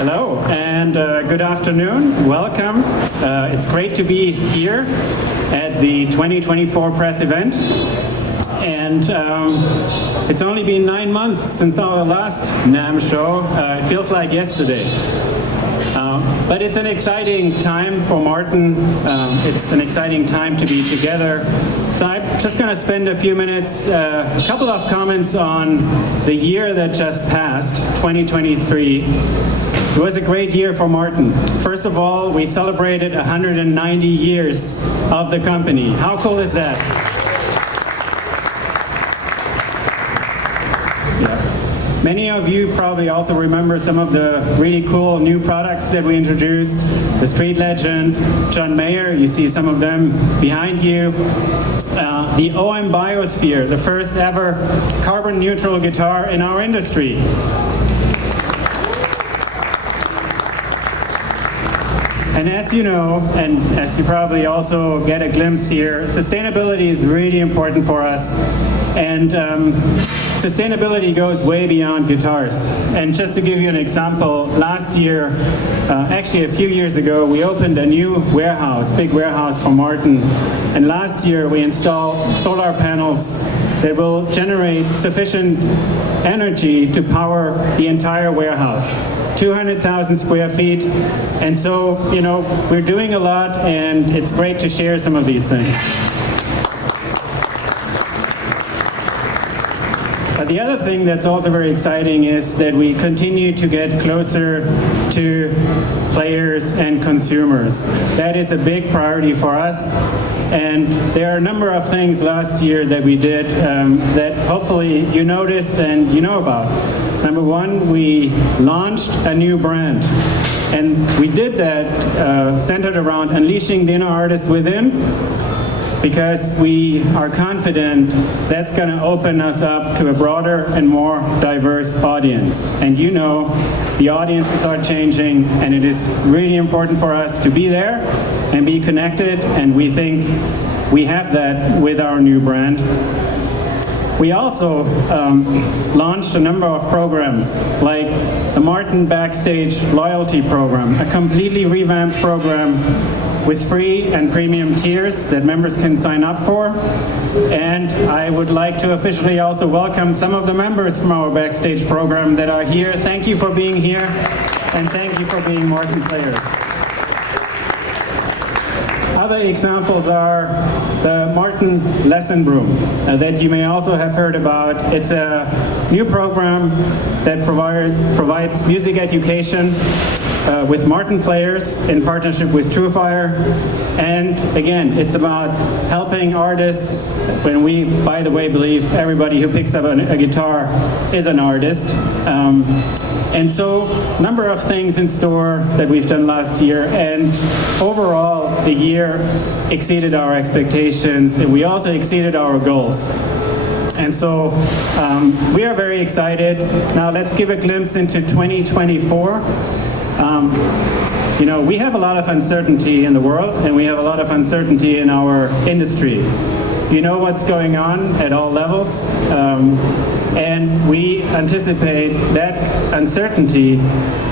Hello and good afternoon. Welcome. It's great to be here at the 2024 press event. And it's only been 9 months since our last NAMM Show. It feels like yesterday. But it's an exciting time for Martin. It's an exciting time to be together. So I'm just going to spend a few minutes, a couple of comments on the year that just passed, 2023. It was a great year for Martin. First of all, we celebrated 190 years of the company. How cool is that? Yeah. Many of you probably also remember some of the really cool new products that we introduced. The Street Legend, John Mayer, you see some of them behind you. The OM Biosphere, the first ever carbon neutral guitar in our industry. And as you know, and as you probably also get a glimpse here, sustainability is really important for us. And sustainability goes way beyond guitars. And just to give you an example, last year, actually a few years ago, we opened a new warehouse, big warehouse for Martin. And last year we installed solar panels that will generate sufficient energy to power the entire warehouse. 200,000 square feet. And so, you know, we're doing a lot and it's great to share some of these things. But the other thing that's also very exciting is that we continue to get closer to players and consumers. That is a big priority for us. And there are a number of things last year that we did that hopefully you noticed and you know about. Number one, we launched a new brand. And we did that centered around unleashing the inner artist within, because we are confident that's going to open us up to a broader and more diverse audience. And you know, the audiences are changing, and it is really important for us to be there and be connected, and we think we have that with our new brand. We also launched a number of programs, like the Martin Backstage Loyalty Program, a completely revamped program with free and premium tiers that members can sign up for. And I would like to officially also welcome some of the members from our Backstage program that are here. Thank you for being here, and thank you for being Martin players. Other examples are the Martin Lesson Room that you may also have heard about. It's a new program that provides music education with Martin players in partnership with TrueFire. And again, it's about helping artists, when we, by the way, believe everybody who picks up a guitar is an artist. And so, a number of things in store that we've done last year, and overall, the year exceeded our expectations, and we also exceeded our goals. And so, we are very excited. Now, let's give a glimpse into 2024. You know, we have a lot of uncertainty in the world, and we have a lot of uncertainty in our industry. You know what's going on at all levels, and we anticipate that uncertainty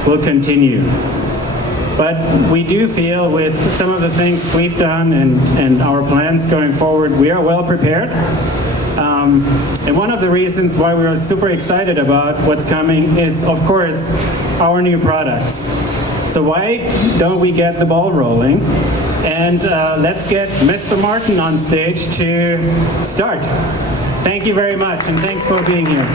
will continue. But we do feel with some of the things we've done and our plans going forward, we are well prepared. And one of the reasons why we're super excited about what's coming is, of course, our new products. So why don't we get the ball rolling? And let's get Mr. Martin on stage to start. Thank you very much, and thanks for being here.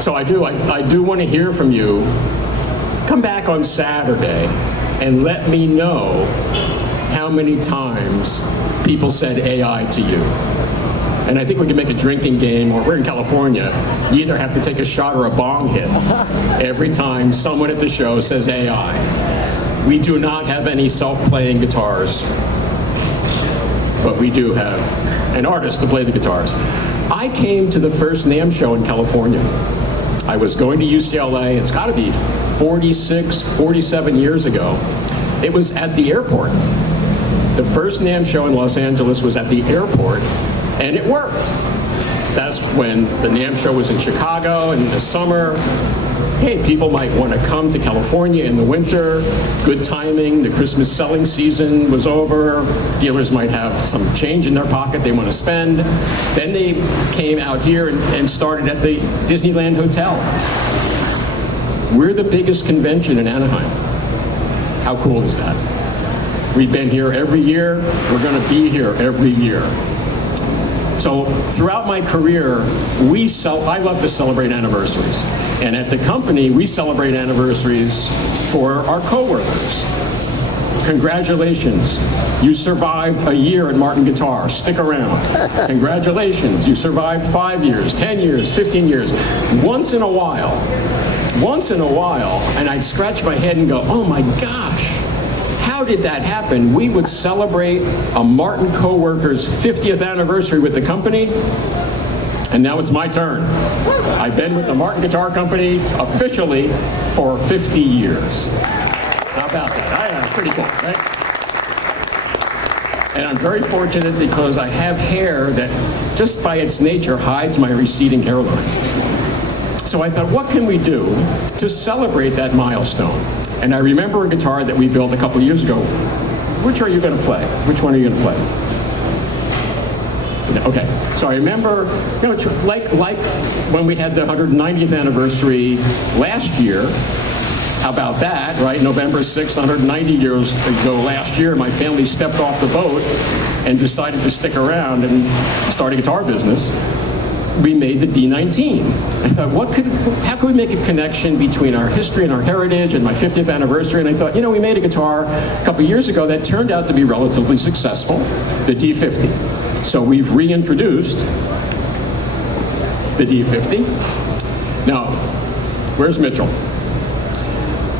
So I do want to hear from you. Come back on Saturday and let me know how many times people said AI to you. And I think we can make a drinking game, or we're in California, you either have to take a shot or a bong hit every time someone at the show says AI. We do not have any self-playing guitars, but we do have an artist to play the guitars. I came to the first NAMM show in California. I was going to UCLA. It's got to be 46, 47 years ago, it was at the airport. The first NAMM show in Los Angeles was at the airport, and it worked. That's when the NAMM show was in Chicago in the summer. Hey, people might want to come to California in the winter. Good timing. The Christmas selling season was over. Dealers might have some change in their pocket they want to spend. Then they came out here and started at the Disneyland Hotel. We're the biggest convention in Anaheim. How cool is that? We've been here every year. We're going to be here every year. So throughout my career, I love to celebrate anniversaries. And at the company, we celebrate anniversaries for our coworkers. Congratulations, you survived a year at Martin Guitar, stick around. Congratulations, you survived 5 years, 10 years, 15 years. Once in a while, and I'd scratch my head and go, oh my gosh, how did that happen? We would celebrate a Martin coworker's 50th anniversary with the company, and now it's my turn. I've been with the Martin Guitar Company officially for 50 years. How about that? That's pretty cool, right? And I'm very fortunate because I have hair that just by its nature hides my receding hairline. So I thought, what can we do to celebrate that milestone? And I remember a guitar that we built a couple years ago. Which are you going to play? Which one are you going to play? Okay, so I remember, like when we had the 190th anniversary last year. How about that, right? November 6th, 190 years ago last year, my family stepped off the boat and decided to stick around and start a guitar business. We made the D19. I thought, how could we make a connection between our history and our heritage and my 50th anniversary? And I thought, we made a guitar a couple years ago that turned out to be relatively successful, the D50. So we've reintroduced the D50. Now, where's Mitchell?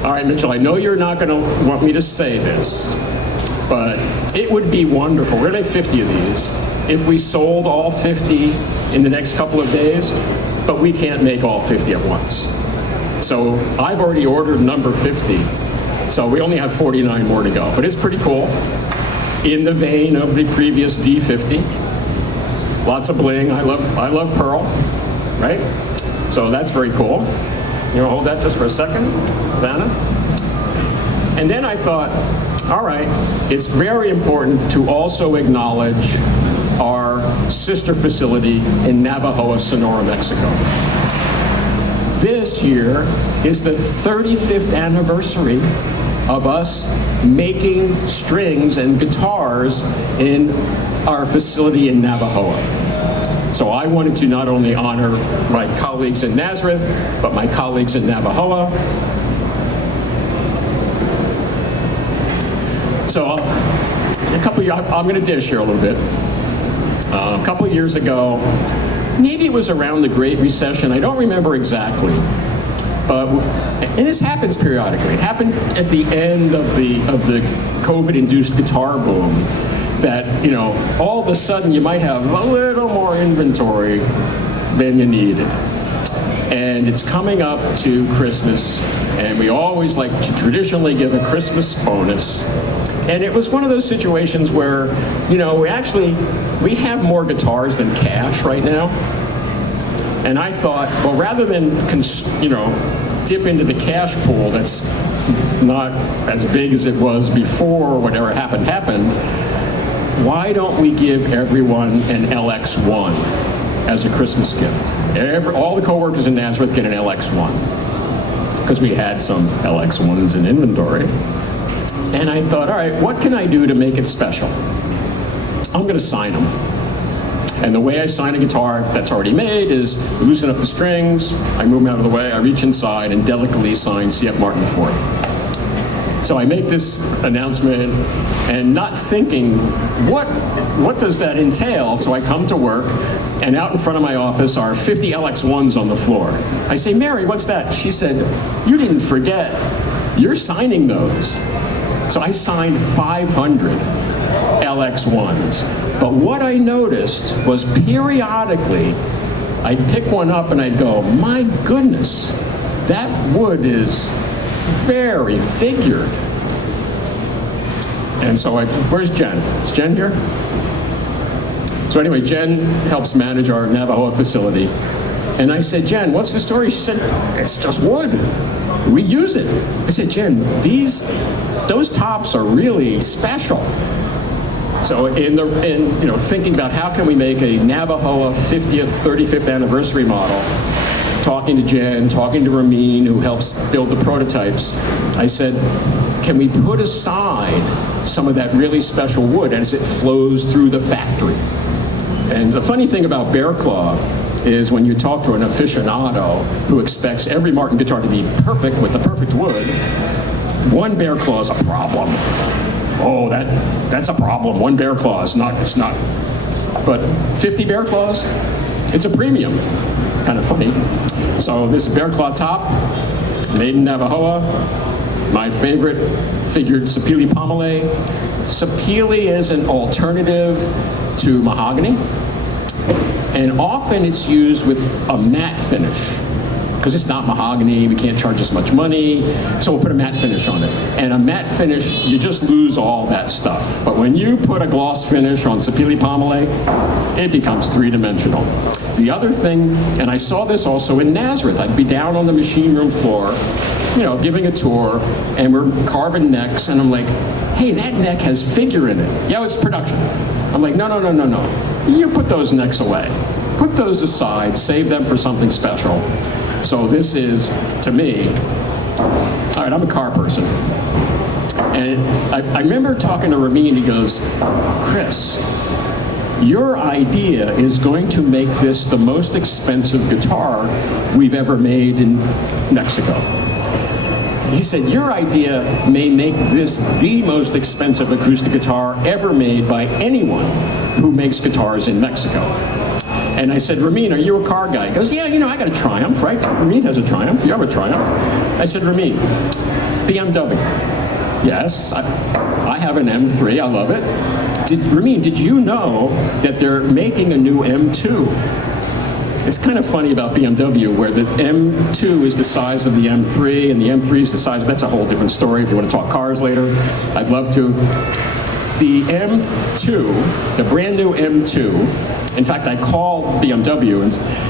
All right, Mitchell, I know you're not going to want me to say this, but it would be wonderful. We're going to make 50 of these. If we sold all 50 in the next couple of days, but we can't make all 50 at once. So I've already ordered number 50, so we only have 49 more to go, but it's pretty cool. In the vein of the previous D50. Lots of bling, I love pearl, right? So that's very cool. You wanna hold that just for a second, Vanna? And then I thought, all right, it's very important to also acknowledge our sister facility in Navajoa, Sonora, Mexico. This year is the 35th anniversary of us making strings and guitars in our facility in Navajoa. So I wanted to not only honor my colleagues in Nazareth, but my colleagues in Navajoa. So I'm going to dish here a little bit. A couple of years ago, maybe it was around the Great Recession, I don't remember exactly, and this happens periodically. It happened at the end of the COVID-induced guitar boom, that all of a sudden you might have a little more inventory than you needed. And it's coming up to Christmas, and we always like to traditionally give a Christmas bonus. And it was one of those situations where, we have more guitars than cash right now. And I thought, well, rather than, dip into the cash pool that's not as big as it was before whatever happened, why don't we give everyone an LX1 as a Christmas gift? All the coworkers in Nazareth get an LX1 because we had some LX1s in inventory. And I thought, all right, what can I do to make it special? I'm going to sign them. And the way I sign a guitar that's already made is loosen up the strings, I move them out of the way, I reach inside and delicately sign C.F. Martin IV. So I make this announcement and not thinking, what does that entail? So I come to work, and out in front of my office are 50 LX1s on the floor. I say, Mary, what's that? She said, you didn't forget, you're signing those. So I signed 500 LX1s. But what I noticed was periodically, I'd pick one up and I'd go, my goodness, that wood is very figured. And so where's Jen? Is Jen here? So anyway, Jen helps manage our Navajo facility. And I said, Jen, what's the story? She said, it's just wood. We use it. I said, Jen, those tops are really special. So thinking about how can we make a Navajo 50th, 35th anniversary model, talking to Jen, talking to Ramin, who helps build the prototypes, I said, can we put aside some of that really special wood as it flows through the factory? And the funny thing about bear claw is when you talk to an aficionado who expects every Martin guitar to be perfect with the perfect wood, one bear claw is a problem. Oh, that's a problem. One bear claw is not, it's not. But 50 bear claws, it's a premium. Kind of funny. So this bear claw top, made in Navajo. My favorite figured sapele pomele. Sapele is an alternative to mahogany. And often it's used with a matte finish. Because it's not mahogany, we can't charge as much money, so we'll put a matte finish on it. And a matte finish, you just lose all that stuff. But when you put a gloss finish on sapele pomele, it becomes three-dimensional. The other thing, and I saw this also in Nazareth, I'd be down on the machine room floor, giving a tour, and we're carving necks, and I'm like, hey, that neck has figure in it. Yeah, it's production. I'm like, no. You put those necks away. Put those aside, save them for something special. So this is, to me, all right, I'm a car person. And I remember talking to Ramin, he goes, Chris, your idea is going to make this the most expensive guitar we've ever made in Mexico. He said, your idea may make this the most expensive acoustic guitar ever made by anyone who makes guitars in Mexico. And I said, Ramin, are you a car guy? He goes, yeah, I got a Triumph, right? Ramin has a Triumph. You have a Triumph. I said, Ramin, BMW. Yes, I have an M3. I love it. Ramin, did you know that they're making a new M2? It's kind of funny about BMW, where the M2 is the size of the M3, and the M3 is the size, that's a whole different story. If you want to talk cars later, I'd love to. The M2, the brand new M2, in fact, I called BMW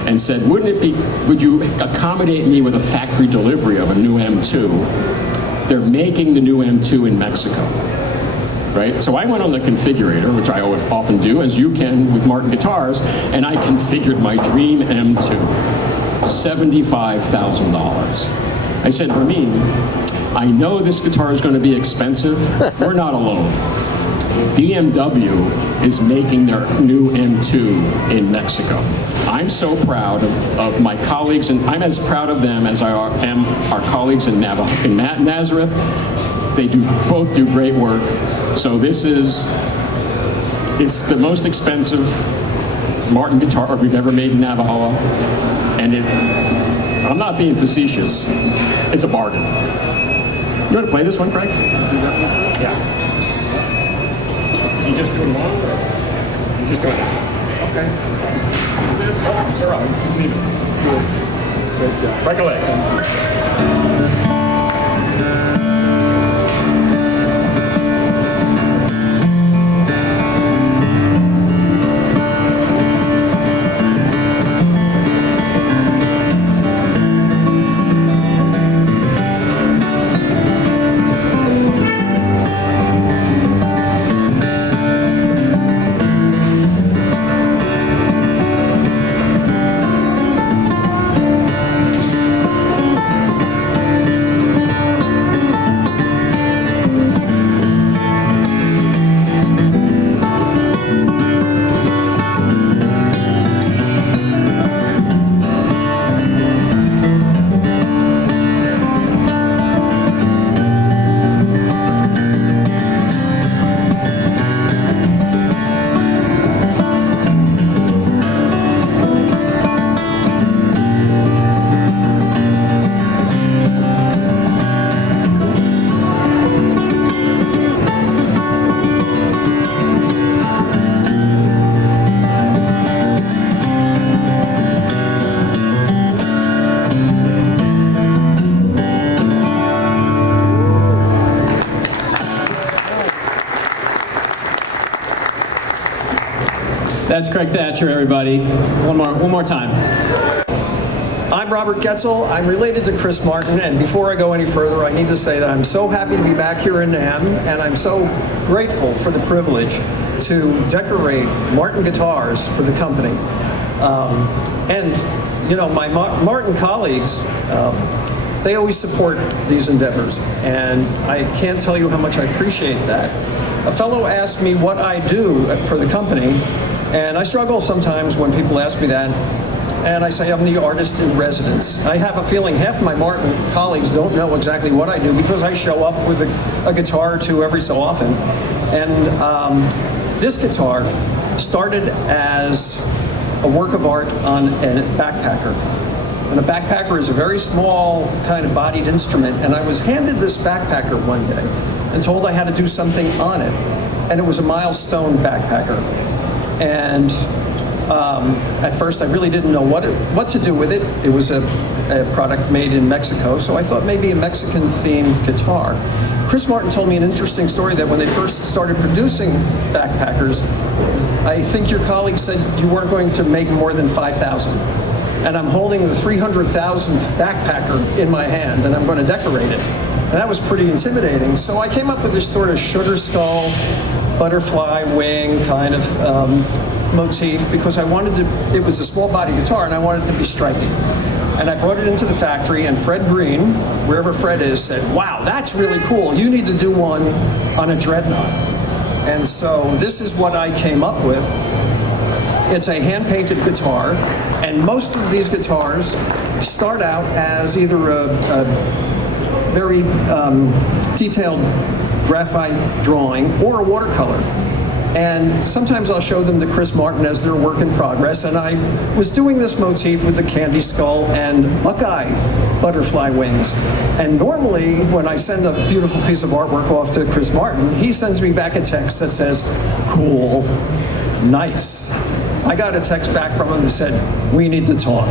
and said, would you accommodate me with a factory delivery of a new M2? They're making the new M2 in Mexico, right? So I went on the configurator, which I often do, as you can with Martin guitars, and I configured my dream M2, $75,000. I said, Ramin, I know this guitar is going to be expensive. We're not alone. BMW is making their new M2 in Mexico. I'm so proud of my colleagues, and I'm as proud of them as I am our colleagues in Nazareth. They both do great work. So it's the most expensive Martin guitar we've ever made in Navajo, and I'm not being facetious, it's a bargain. You want to play this one, Craig? Yeah. Is he just doing one? He's just doing it. Okay. Do this. Oh, you're up. Leave it. Good job. Break a leg. That's Craig Thatcher, everybody. One more time. I'm Robert Getzel. I'm related to Chris Martin, and before I go any further, I need to say that I'm so happy to be back here in NAMM, and I'm so grateful for the privilege to decorate Martin guitars for the company. And, you know, my Martin colleagues, they always support these endeavors, and I can't tell you how much I appreciate that. A fellow asked me what I do for the company, and I struggle sometimes when people ask me that, and I say I'm the artist in residence. I have a feeling half my Martin colleagues don't know exactly what I do because I show up with a guitar or two every so often. And this guitar started as a work of art on a backpacker. And a backpacker is a very small kind of bodied instrument, and I was handed this backpacker one day and told I had to do something on it. And it was a milestone backpacker. And at first I really didn't know what to do with it. It was a product made in Mexico, so I thought maybe a Mexican-themed guitar. Chris Martin told me an interesting story that when they first started producing backpackers, I think your colleague said you weren't going to make more than 5,000. And I'm holding the 300,000th backpacker in my hand, and I'm going to decorate it. And that was pretty intimidating. So I came up with this sort of sugar skull, butterfly wing kind of motif because I wanted to, it was a small body guitar and I wanted it to be striking. And I brought it into the factory, and Fred Green, wherever Fred is, said, wow, that's really cool. You need to do one on a dreadnought. And so this is what I came up with. It's a hand-painted guitar, and most of these guitars start out as either a very detailed graphite drawing or a watercolor. And sometimes I'll show them to Chris Martin as their work in progress, and I was doing this motif with the candy skull and Buckeye butterfly wings. And normally, when I send a beautiful piece of artwork off to Chris Martin, he sends me back a text that says, cool, nice. I got a text back from him that said, we need to talk.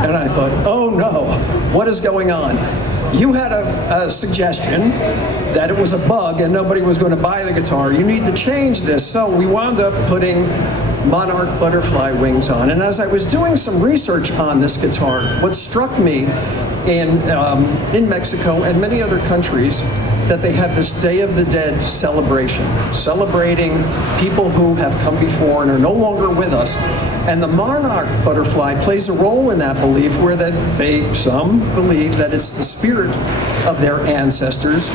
And I thought, oh no, what is going on? You had a suggestion that it was a bug and nobody was going to buy the guitar. You need to change this. So we wound up putting monarch butterfly wings on. And as I was doing some research on this guitar, what struck me in Mexico and many other countries, that they have this Day of the Dead celebration, celebrating people who have come before and are no longer with us. And the monarch butterfly plays a role in that belief, where that some believe that it's the spirit of their ancestors.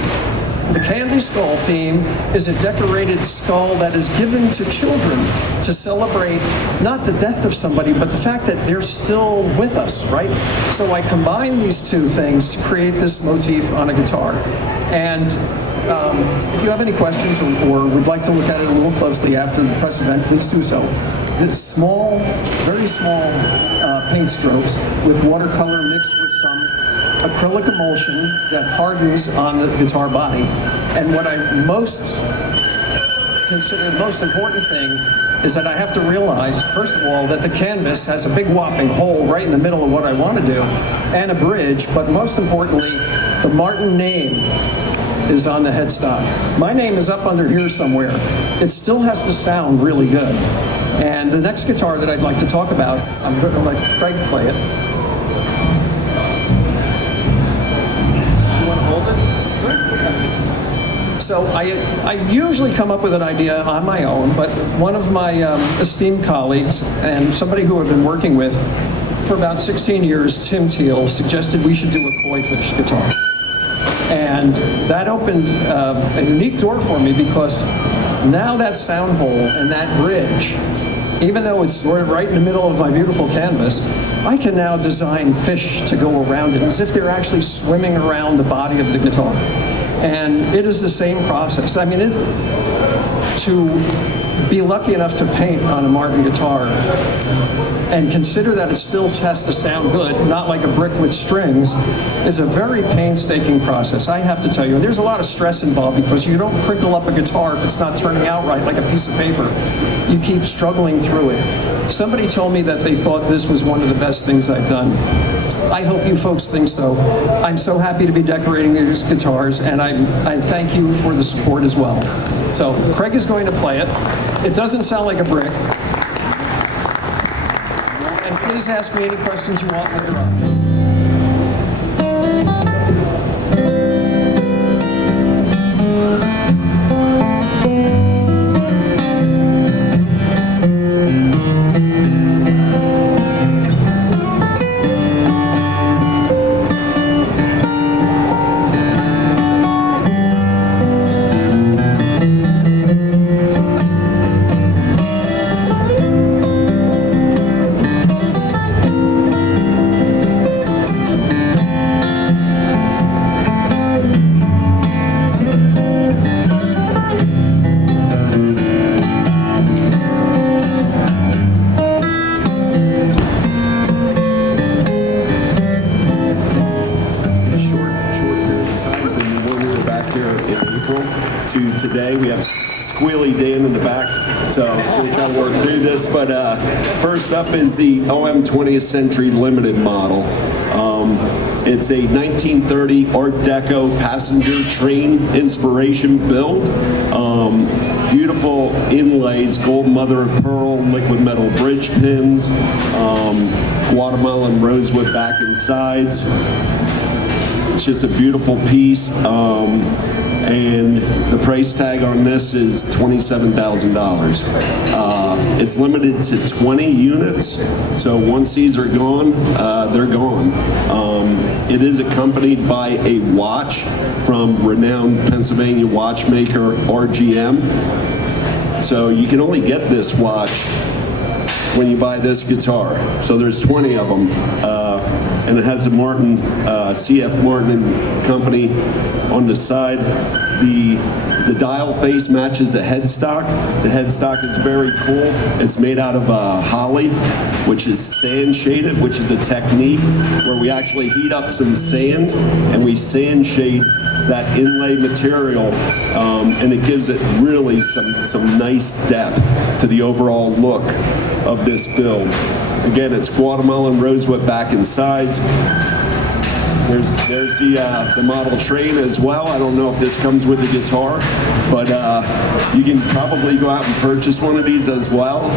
The candy skull theme is a decorated skull that is given to children to celebrate not the death of somebody, but the fact that they're still with us, right? So I combine these two things to create this motif on a guitar. And if you have any questions or would like to look at it a little closely after the press event, please do so. This small, very small paint strokes with watercolor mixed with some acrylic emulsion that hardens on the guitar body. And what I most consider the most important thing is that I have to realize, first of all, that the canvas has a big whopping hole right in the middle of what I want to do, and a bridge, but most importantly, the Martin name is on the headstock. My name is up under here somewhere. It still has to sound really good. And the next guitar that I'd like to talk about, I'm going to let Craig play it. You want to hold it? Sure. So I usually come up with an idea on my own, but one of my esteemed colleagues and somebody who I've been working with for about 16 years, Tim Teal, suggested we should do a koi fish guitar. And that opened a unique door for me, because now that sound hole and that bridge, even though it's sort of right in the middle of my beautiful canvas, I can now design fish to go around it as if they're actually swimming around the body of the guitar. And it is the same process. I mean, to be lucky enough to paint on a Martin guitar and consider that it still has to sound good, not like a brick with strings, is a very painstaking process, I have to tell you. And there's a lot of stress involved, because you don't crinkle up a guitar if it's not turning out right, like a piece of paper. You keep struggling through it. Somebody told me that they thought this was one of the best things I've done. I hope you folks think so. I'm so happy to be decorating these guitars, and I thank you for the support as well. So Craig is going to play it. It doesn't sound like a brick. please ask me any questions you want later on. But first up is the OM 20th Century Limited model. It's a 1930 Art Deco passenger train inspiration build. Beautiful inlays, gold mother of pearl, liquid metal bridge pins, Guatemalan rosewood back and sides. It's just a beautiful piece. And the price tag on this is $27,000. It's limited to 20 units, so once these are gone, they're gone. It is accompanied by a watch from renowned Pennsylvania watchmaker RGM. So you can only get this watch when you buy this guitar. So there's 20 of them. And it has a Martin, CF Martin and Company on the side. The dial face matches the headstock. The headstock is very cool. It's made out of holly, which is sand shaded, which is a technique where we actually heat up some sand and we sand shade that inlay material, and it gives it really some nice depth to the overall look of this build. Again, it's Guatemalan rosewood back and sides. There's the model train as well. I don't know if this comes with the guitar, but you can probably go out and purchase one of these as well.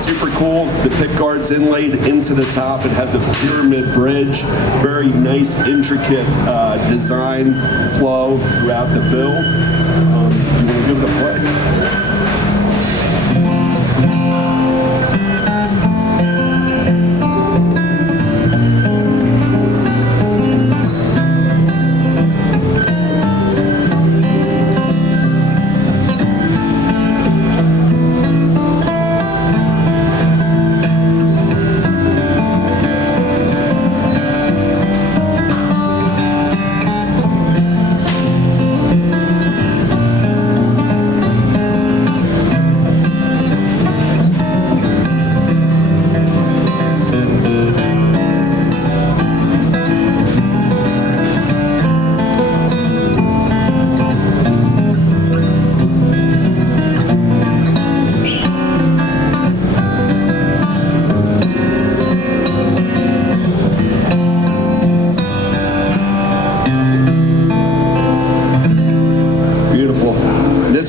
Super cool. The pickguard's inlaid into the top. It has a pyramid bridge. Very nice, intricate design flow throughout the build. You want to give it a play?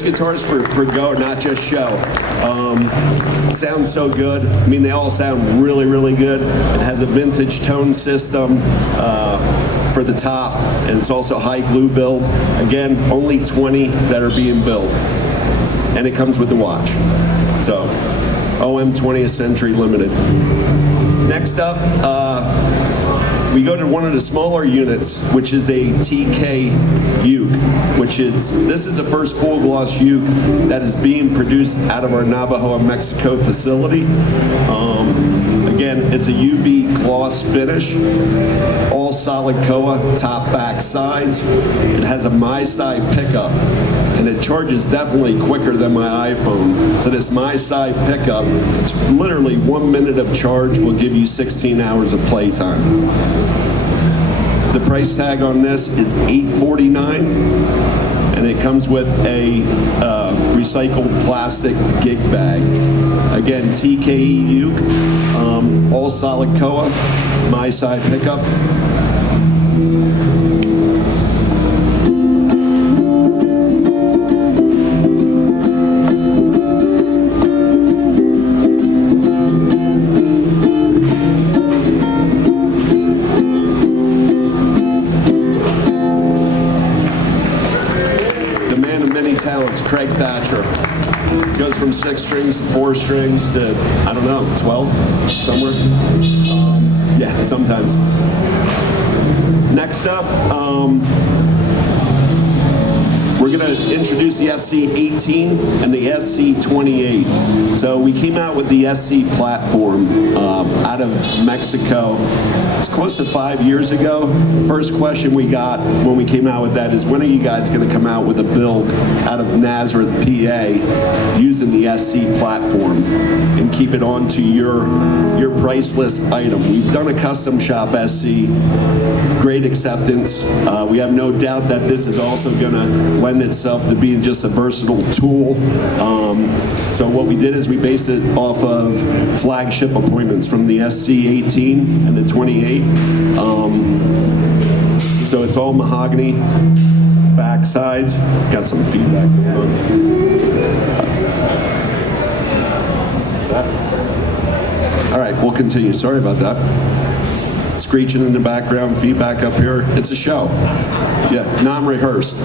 Guitars for go, not just show. It sounds so good. I mean, they all sound really, really good. It has a vintage tone system for the top, and it's also high glue build. Again, only 20 that are being built, and it comes with the watch. So, OM 20th Century Limited. Next up, we go to one of the smaller units, which is a TK uke, this is the first full gloss uke that is being produced out of our Navajo, Mexico facility. Again, it's a UV gloss finish, all solid koa, top, back, sides. It has a MySide pickup, and it charges definitely quicker than my iPhone. So this MySide pickup, it's literally 1 minute of charge will give you 16 hours of playtime. The price tag on this is $849, and it comes with a recycled plastic gig bag. Again, TKE uke, all solid koa, MySide pickup. from 6 strings to 4 strings to, I don't know, 12 somewhere. Yeah, sometimes. Next up, we're going to introduce the SC18 and the SC28. So we came out with the SC platform out of Mexico. It's close to 5 years ago. First question we got when we came out with that is, when are you guys going to come out with a build out of Nazareth, PA, using the SC platform and keep it onto your price list item? We've done a custom shop SC, great acceptance. We have no doubt that this is also going to lend itself to being just a versatile tool. So what we did is we based it off of flagship appointments from the SC18 and the 28. So it's all mahogany back sides. Got some feedback going on. All right, we'll continue. Sorry about that. Screeching in the background, feedback up here. It's a show. Yeah, non-rehearsed.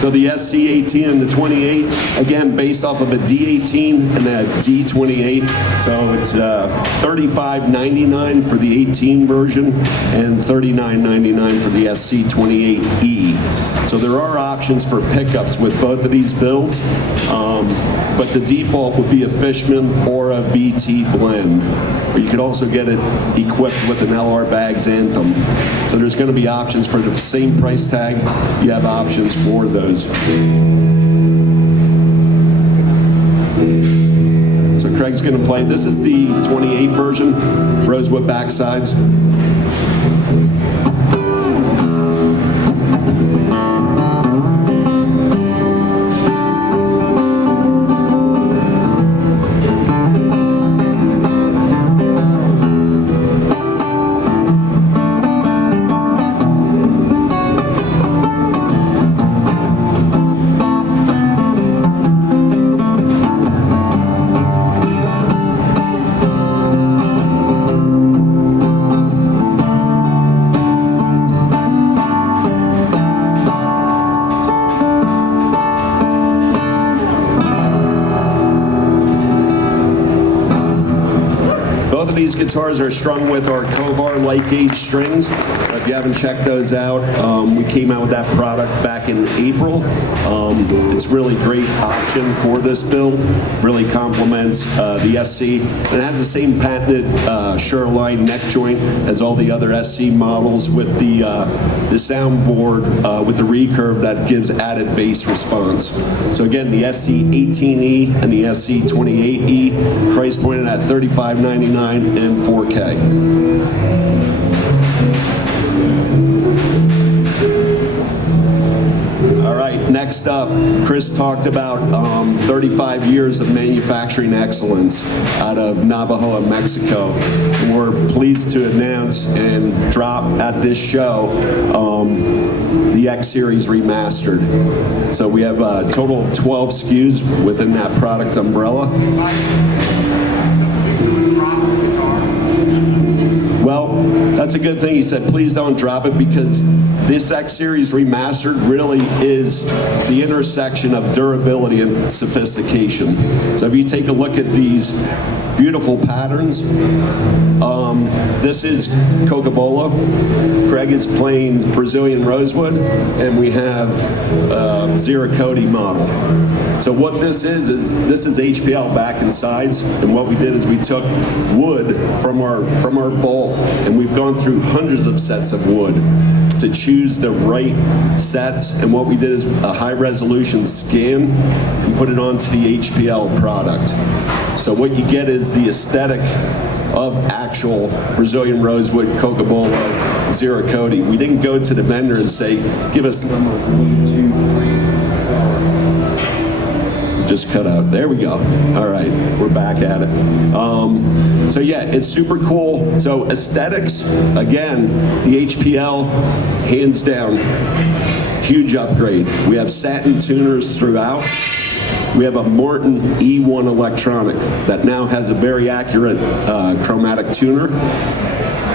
So the SC18 and the 28, again, based off of a D18 and a D28. So it's $35.99 for the 18 version and $39.99 for the SC28E. So there are options for pickups with both of these builds, but the default would be a Fishman or a VT blend. Or you could also get it equipped with an LR Bags Anthem. So there's going to be options for the same price tag. You have options for those. So Craig's going to play. This is the 28 version, rosewood backsides. These guitars are strung with our Kovar light gauge strings. If you haven't checked those out, we came out with that product back in April. It's really great option for this build. Really complements the SC. And it has the same patented Sureline neck joint as all the other SC models, with the soundboard with the recurve that gives added bass response. So again, the SC18E and the SC28E, price pointed at $35.99 and 4K. All right, next up, Chris talked about 35 years of manufacturing excellence out of Navajo, Mexico. And we're pleased to announce and drop at this show the X Series Remastered. So we have a total of 12 SKUs within that product umbrella. Well, that's a good thing. He said, please don't drop it, because this X Series Remastered really is the intersection of durability and sophistication. So if you take a look at these beautiful patterns, this is Coca-Cola. Craig is playing Brazilian Rosewood, and we have Ziricoti model. So what this is this is HPL back and sides, and what we did is we took wood from our vault, and we've gone through hundreds of sets of wood to choose the right sets. And what we did is a high resolution scan and put it onto the HPL product. So what you get is the aesthetic of actual Brazilian Rosewood, Coca-Cola, Ziricoti. We didn't go to the vendor and say, give us number 1, 2, 3. Just cut out. There we go. All right, we're back at it. So yeah, it's super cool. So aesthetics, again, the HPL, hands down, huge upgrade. We have satin tuners throughout. We have a Martin E1 electronic that now has a very accurate chromatic tuner.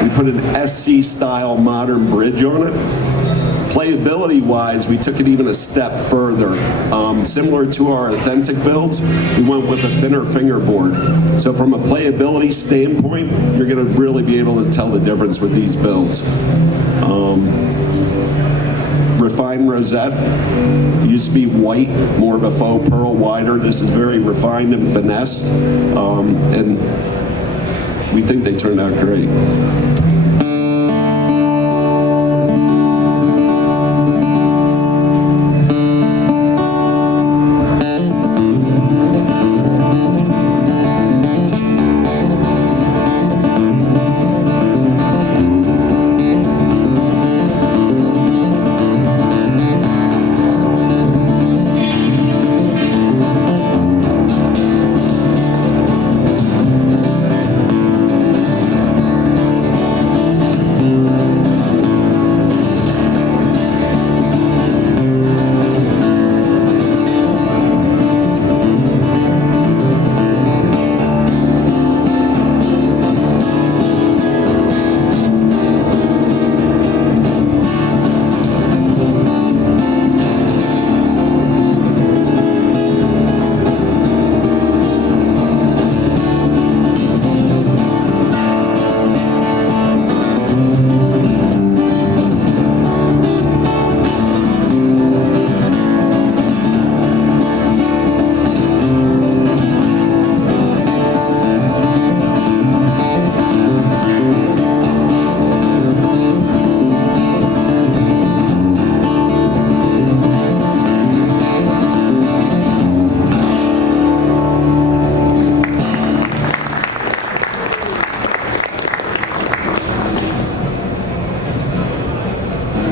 We put an SC style modern bridge on it. Playability-wise, we took it even a step further. Similar to our authentic builds, we went with a thinner fingerboard. So from a playability standpoint, you're going to really be able to tell the difference with these builds. Refined rosette. It used to be white, more of a faux pearl wider. This is very refined and finessed, and we think they turned out great.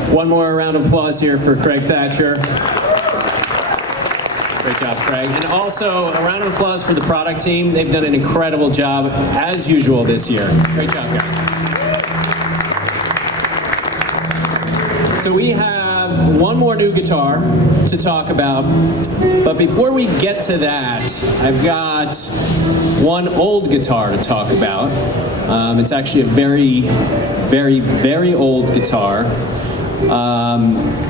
One more round of applause here for Craig Thatcher. Great job, Craig. And also a round of applause for the product team. They've done an incredible job, as usual, this year. Great job, guys. So we have one more new guitar to talk about. But before we get to that, I've got one old guitar to talk about. It's actually a very, very, very old guitar.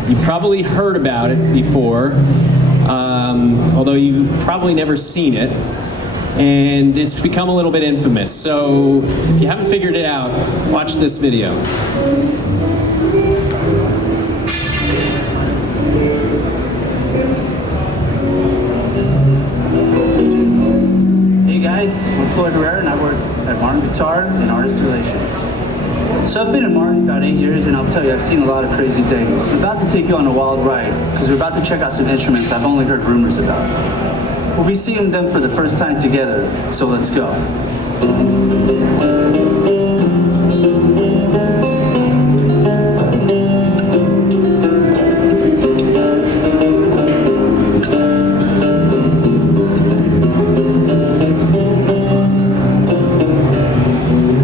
You've probably heard about it before, although you've probably never seen it, and it's become a little bit infamous. So if you haven't figured it out, watch this video. Hey guys, I'm Floyd Herrera and I work at Martin Guitar and Artist Relations. So I've been at Martin about 8 years, and I'll tell you, I've seen a lot of crazy things. I'm about to take you on a wild ride, because we're about to check out some instruments I've only heard rumors about. We'll be seeing them for the first time together, so let's go.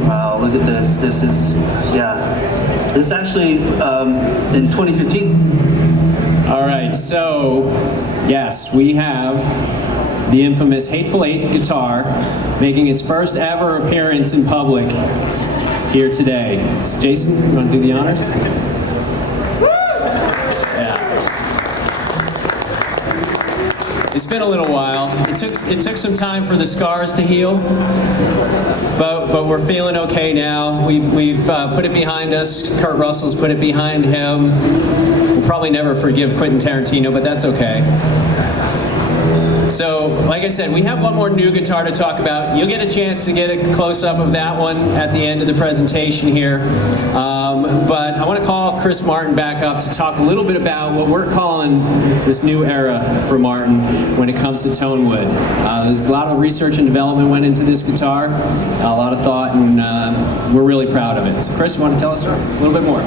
Wow, look at this. This is, this is actually in 2015. All right, so yes, we have the infamous Hateful Eight guitar making its first ever appearance in public here today. So Jason, you want to do the honors? Yeah. It's been a little while. It took some time for the scars to heal, but we're feeling okay now. We've put it behind us. Kurt Russell's put it behind him. We'll probably never forgive Quentin Tarantino, but that's okay. So, like I said, we have one more new guitar to talk about. You'll get a chance to get a close-up of that one at the end of the presentation here. But I want to call Chris Martin back up to talk a little bit about what we're calling this new era for Martin when it comes to tone wood. There's a lot of research and development went into this guitar, a lot of thought, and we're really proud of it. So Chris, you want to tell us a little bit more?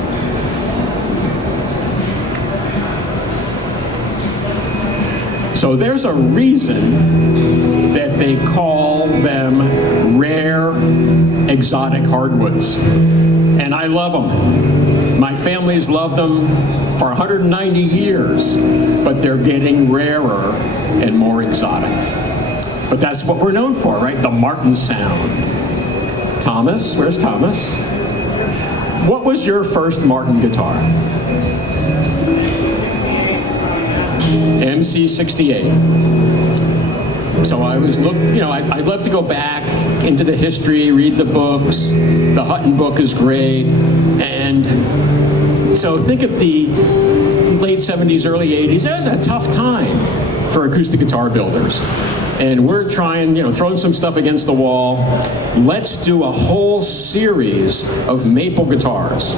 So there's a reason that they call them rare exotic hardwoods. And I love them. My family's loved them for 190 years, but they're getting rarer and more exotic. But that's what we're known for, right? The Martin sound. Thomas, where's Thomas? What was your first Martin guitar? MC68. So I was I'd love to go back into the history, read the books. The Hutton book is great. And so think of the late 70s, early 80s. That was a tough time for acoustic guitar builders. And we're trying, throwing some stuff against the wall. Let's do a whole series of maple guitars.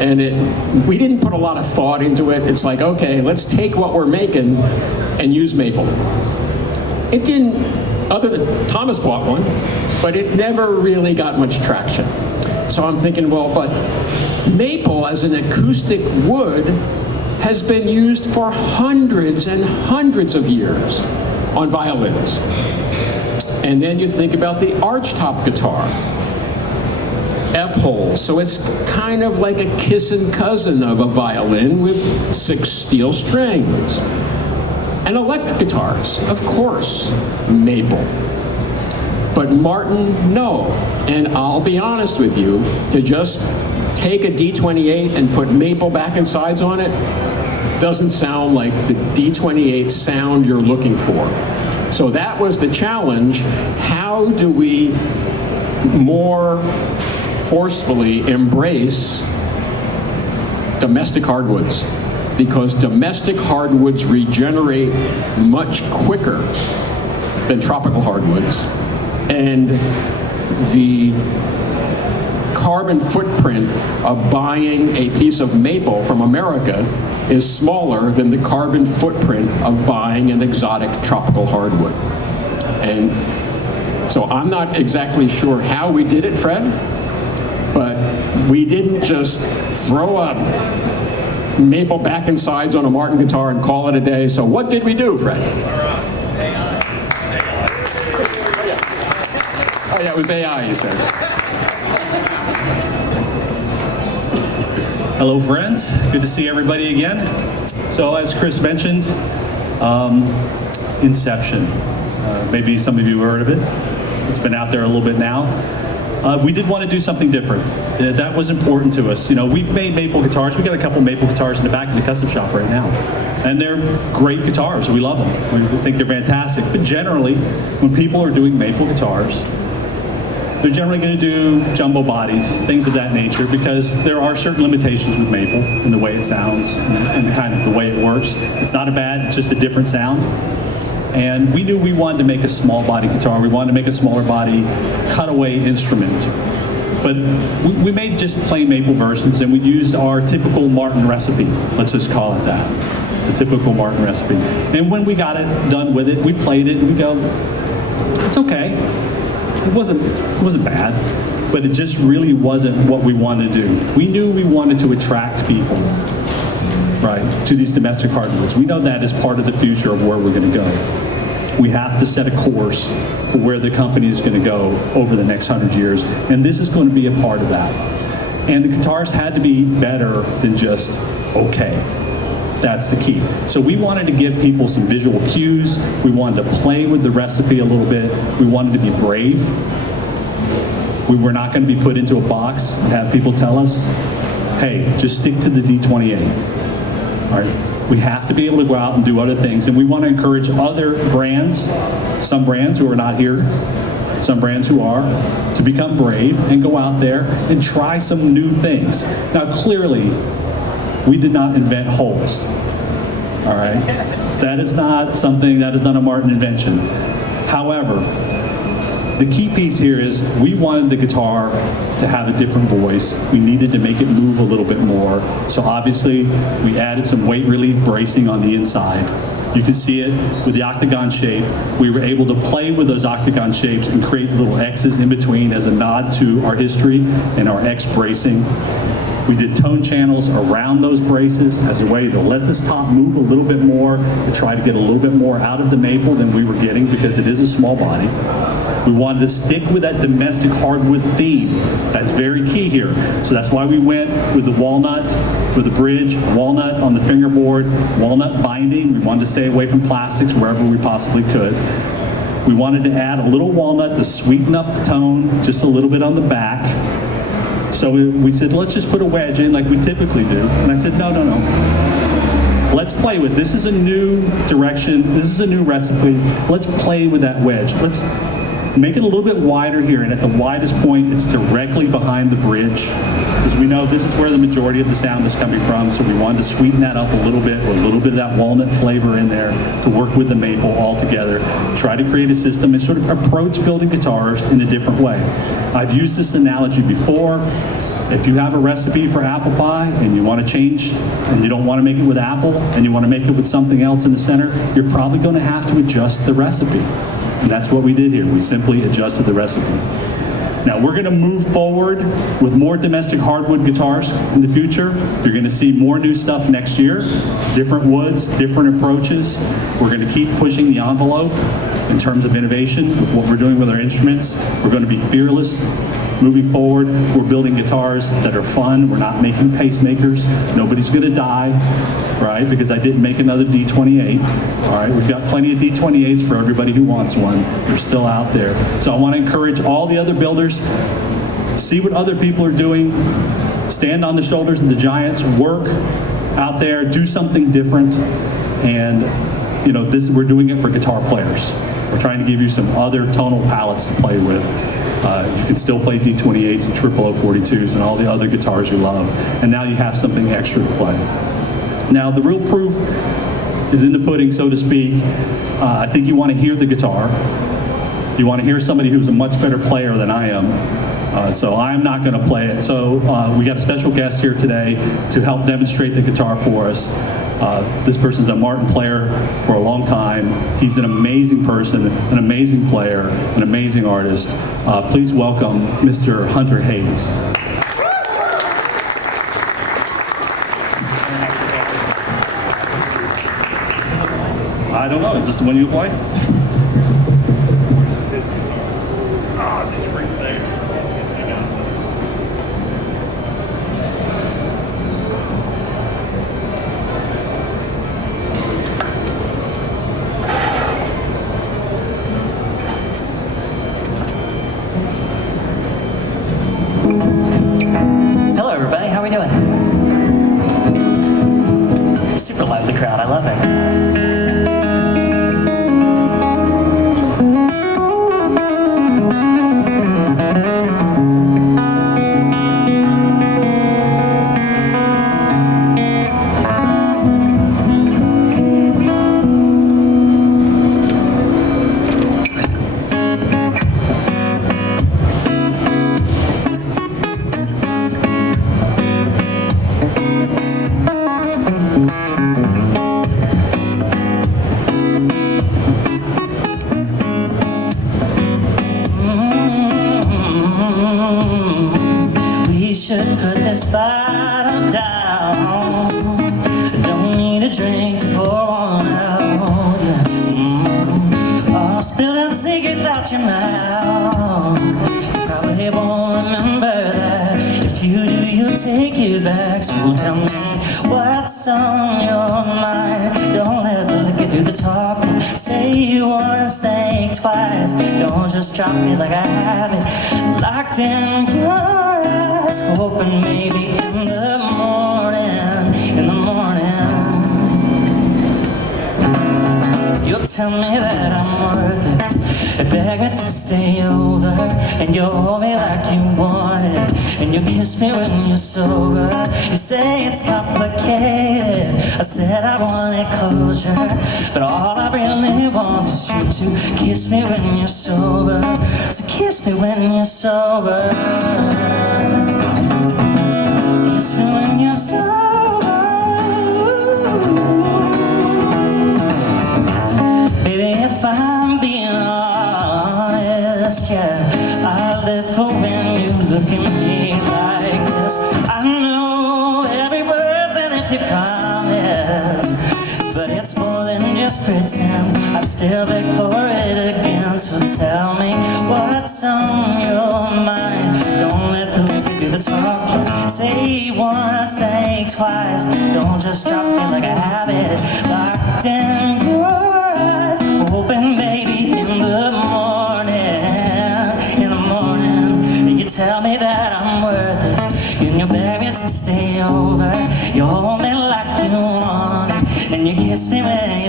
And we didn't put a lot of thought into it. It's like, okay, let's take what we're making and use maple. It didn't, other than Thomas bought one, but it never really got much traction. So I'm thinking, well, but maple as an acoustic wood has been used for hundreds and hundreds of years on violins. And then you think about the archtop guitar, F-holes. So it's kind of like a kissing cousin of a violin with 6 steel strings. And electric guitars, of course, maple. But Martin, no. And I'll be honest with you, to just take a D28 and put maple back and sides on it doesn't sound like the D28 sound you're looking for. So that was the challenge. How do we more forcefully embrace domestic hardwoods? Because domestic hardwoods regenerate much quicker than tropical hardwoods. And the carbon footprint of buying a piece of maple from America is smaller than the carbon footprint of buying an exotic tropical hardwood. And so I'm not exactly sure how we did it, Fred, but we didn't just throw up maple back and sides on a Martin guitar and call it a day. So what did we do, Fred? Oh yeah, it was AI, you said. Hello, friends. Good to see everybody again. So as Chris mentioned, Inception. Maybe some of you have heard of it. It's been out there a little bit now. We did want to do something different. That was important to us. We've made maple guitars. We've got a couple maple guitars in the back of the custom shop right now. And they're great guitars. We love them. We think they're fantastic. But generally, when people are doing maple guitars, they're generally going to do jumbo bodies, things of that nature, because there are certain limitations with maple in the way it sounds and kind of the way it works. It's not a bad, it's just a different sound. And we knew we wanted to make a small body guitar. We wanted to make a smaller body cutaway instrument. But we made just plain maple versions, and we used our typical Martin recipe. Let's just call it that, the typical Martin recipe. And when we got it done with it, we played it, and we go, it's okay. It wasn't bad, but it just really wasn't what we wanted to do. We knew we wanted to attract people, right, to these domestic hardwoods. We know that is part of the future of where we're going to go. We have to set a course for where the company is going to go over the next 100 years, and this is going to be a part of that. And the guitars had to be better than just okay. That's the key. So we wanted to give people some visual cues. We wanted to play with the recipe a little bit. We wanted to be brave. We were not going to be put into a box and have people tell us, hey, just stick to the D28. All right? We have to be able to go out and do other things. And we want to encourage other brands, some brands who are not here, some brands who are, to become brave and go out there and try some new things. Now, clearly, we did not invent holes, all right? That is not something, that is not a Martin invention. However, the key piece here is we wanted the guitar to have a different voice. We needed to make it move a little bit more. So obviously, we added some weight relief bracing on the inside. You can see it with the octagon shape. We were able to play with those octagon shapes and create little X's in between as a nod to our history and our X bracing. We did tone channels around those braces as a way to let this top move a little bit more, to try to get a little bit more out of the maple than we were getting because it is a small body. We wanted to stick with that domestic hardwood theme. That's very key here. So that's why we went with the walnut for the bridge, walnut on the fingerboard, walnut binding. We wanted to stay away from plastics wherever we possibly could. We wanted to add a little walnut to sweeten up the tone, just a little bit on the back. So we said, let's just put a wedge in like we typically do. And I said, no. Let's play with, this is a new direction, this is a new recipe. Let's play with that wedge. Let's make it a little bit wider here, and at the widest point, it's directly behind the bridge, because we know this is where the majority of the sound is coming from, so we wanted to sweeten that up a little bit, with a little bit of that walnut flavor in there to work with the maple all together. Try to create a system and sort of approach building guitars in a different way. I've used this analogy before. If you have a recipe for apple pie and you want to change and you don't want to make it with apple and you want to make it with something else in the center, you're probably going to have to adjust the recipe. And that's what we did here. We simply adjusted the recipe. Now we're going to move forward with more domestic hardwood guitars in the future. You're going to see more new stuff next year, different woods, different approaches. We're going to keep pushing the envelope in terms of innovation with what we're doing with our instruments. We're going to be fearless. Moving forward, we're building guitars that are fun. We're not making pacemakers. Nobody's going to die, right? Because I didn't make another D28. All right, we've got plenty of D28s for everybody who wants one. They're still out there. So I want to encourage all the other builders, see what other people are doing, stand on the shoulders of the giants, work out there, do something different. And you know, we're doing it for guitar players. We're trying to give you some other tonal palettes to play with. You can still play D28s and 0042s and all the other guitars you love. And now you have something extra to play. Now, the real proof is in the pudding, so to speak. I think you want to hear the guitar. You want to hear somebody who's a much better player than I am. So I'm not going to play it. So we got a special guest here today to help demonstrate the guitar for us. This person's a Martin player for a long time. He's an amazing person, an amazing player, an amazing artist. Please welcome Mr. Hunter Hayes. I don't know, is this the one you play? Hello everybody, how are we doing? Super lively crowd, I love it. We should put this bottle down. Don't need a drink to pour one out. Yeah. Oh, spilling secrets out your mouth. You probably won't remember that. If you do, you'll take it back. So tell me what's on your mind. Don't let the liquor do the talking. Say once, think twice. Don't just drop me like I have it locked in your eyes. Hoping maybe in the morning, you'll tell me that I'm worth it. Beg me to stay over, and you hold me like you want it, and you kiss me when you're sober. You say it's complicated. I said I wanted closure, but all I really want is you to kiss me when you're sober. So kiss me when you're sober. Kiss me when you're sober. Baby, if I'm being honest, yeah, I live for when you look at me like this. I know every word's an empty promise, but it's more than just pretend. I'd still beg for it again. So tell me what's on your mind. Don't let the liquor do the talking. Say once, think twice. Don't just drop me like I have it locked in your eyes. Hoping maybe in the morning, you tell me that I'm worth it. And you beg me to stay over. You hold me like you want it,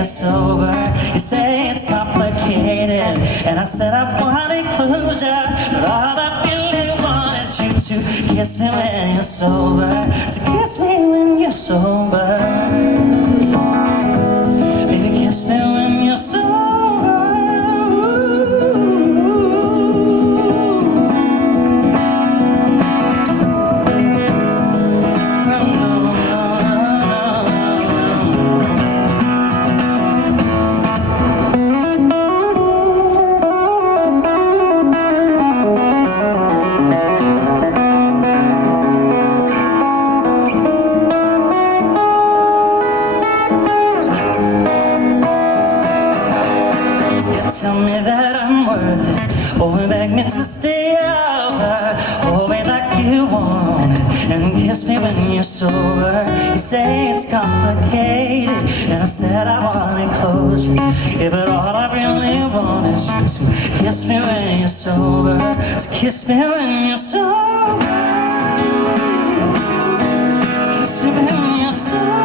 sober. You say it's complicated, and I said I wanted closure, but all I really want is you to kiss me when you're sober. So kiss me when you're sober. Baby, kiss me when you're sober. Tell me that I'm worth it, or beg me to stay over, or wait like you want it, and kiss me when you're sober. You say it's complicated, and I said I wanted closure, yeah, but all I really want is you to kiss me when you're sober. So kiss me when you're sober. Kiss me when you're sober.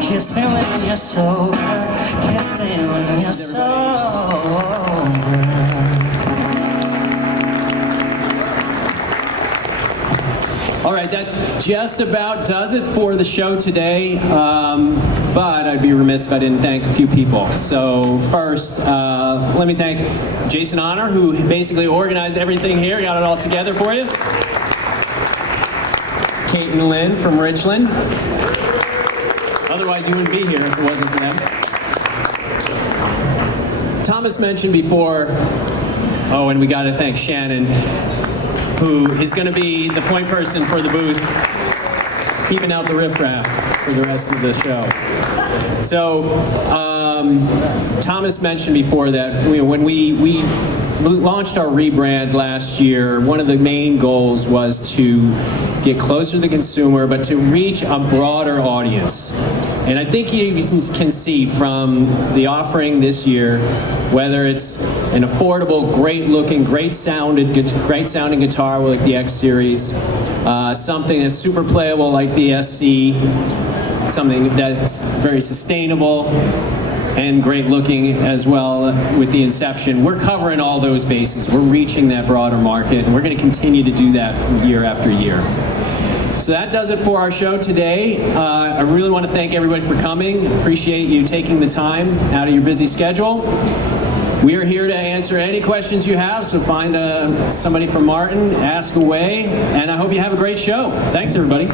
Kiss me when you're sober. Kiss me when you're sober. All right, that just about does it for the show today. But I'd be remiss if I didn't thank a few people. So first, let me thank Jason Honor, who basically organized everything here, got it all together for you. Kate and Lynn from Richland. Otherwise, you wouldn't be here if it wasn't for them. Thomas mentioned before, oh, and we got to thank Shannon, who is going to be the point person for the booth, keeping out the riffraff for the rest of the show. So, Thomas mentioned before that when we launched our rebrand last year, one of the main goals was to get closer to the consumer, but to reach a broader audience. And I think you can see from the offering this year, whether it's an affordable, great-looking, great-sounding guitar like the X Series, something that's super playable like the SC, something that's very sustainable and great looking as well with the Inception. We're covering all those bases. We're reaching that broader market, and we're going to continue to do that year after year. So that does it for our show today. I really want to thank everybody for coming. Appreciate you taking the time out of your busy schedule. We are here to answer any questions you have, so find somebody from Martin, ask away, and I hope you have a great show. Thanks, everybody.